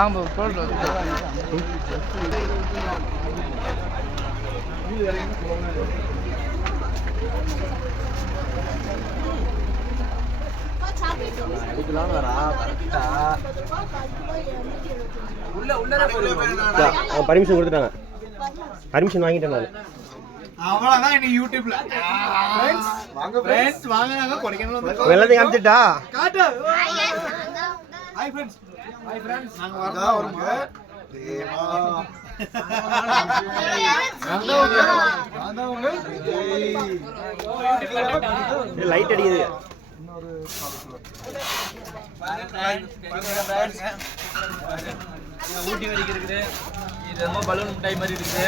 ஆமாம் சொல்கிறேன். பர்மிஷன் கொடுத்துட்டாங்க. பர்மிஷன் வாங்கிட்டேன் நான். அவ்வளவுதான் இன்னைக்கு யூடியூப்ல ஃப்ரெண்ட்ஸ் வாங்க நாங்க கொடைக்கானல் வந்து எல்லாத்தையும் காமிச்சிட்டா காட்டு. ஹாய் ஃப்ரெண்ட்ஸ் நாங்க வரதா லைட் அடிக்குது. ஊட்டி வரைக்கும் இருக்குது. இது ரொம்ப பலூன் மிட்டாய் மாதிரி இருக்குது.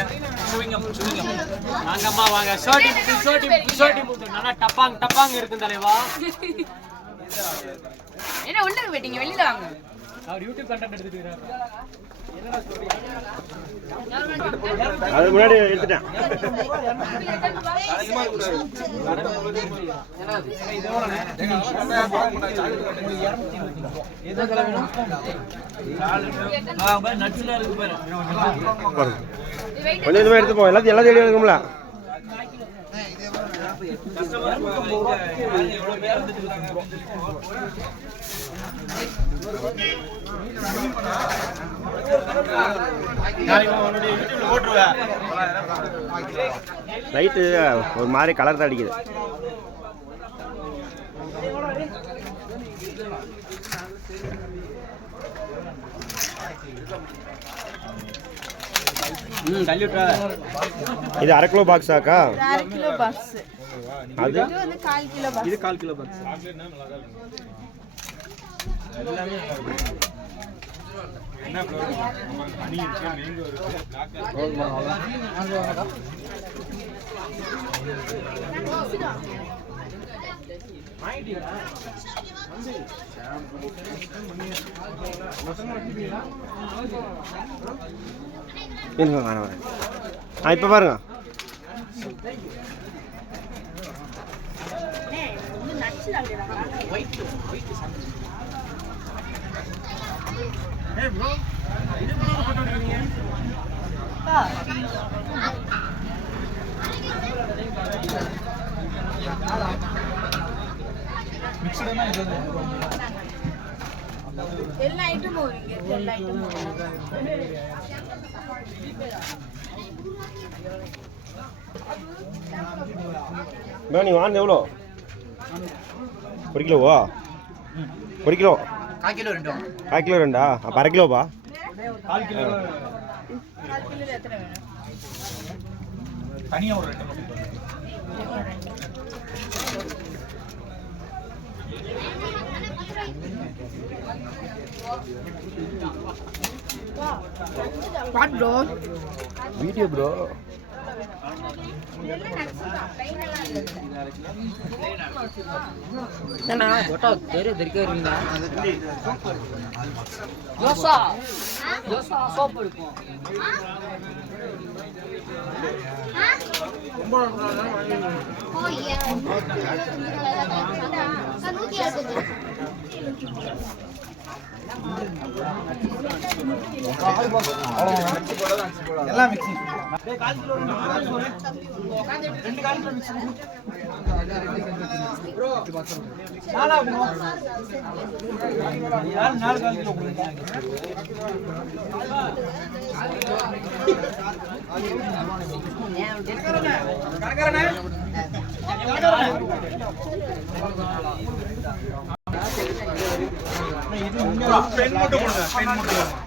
வாங்கம்மா வாங்க. சோட்டி மூட்டு நல்லா டப்பாங் இருக்கு தலைவா. என்ன உள்ள போயிட்டீங்க, வெளியில வாங்க. அவர் யூடியூப் கண்டென்ட் எடுத்துக்கிறாரு. அது முன்னாடி எடுத்துட்டேன். கொஞ்சம் இதுமா எடுத்துப்போம். எல்லாத்தையும் எடுக்கும்ல. லைட்டு ஒரு மாதிரி கலர் தான் அடிக்குது. இது 1/2 கிலோ பாக்ஸாக்கா? 1/2 kilo box. அது வந்து 1/4 கிலோ பாக்ஸ். இது 1/4 கிலோ பாக்ஸ். எல்லாமே என்ன ஃப்ளேவர்? ஹனி இருக்கு, மேங்கோ இருக்கு. இப்போ பாருங்க. எல்லா ஐட்டமும் இருக்கு. எல்லா ஐட்டமும் நீ வாங்க. எவ்வளோ? 1 கிலோவா? 1 கிலோ. 1/4 கிலோ 2. 1/4 கிலோ 2ஆ? அப்போ 1/2 கிலோப்பா. 1/4 கிலோ. 1/4 கிலோ எத்தனை வேணும்? தனியா ஒரு 2 மட்டும். What bro? Video bro. என்னடா போட்டோ தெரிக்க இருக்கீங்க. யோசா சோப் இருக்கும். Oh iya. Sanuki ada. எல்லாம் mixing. 1/4 kilo 2 1/4 kilo mixing. Bro நாலா ப்ரோ. யார் 4/4 கிலோ கொடுங்க. கரகரனே இது பென் மட்டும் கொடுங்க. பென் மட்டும்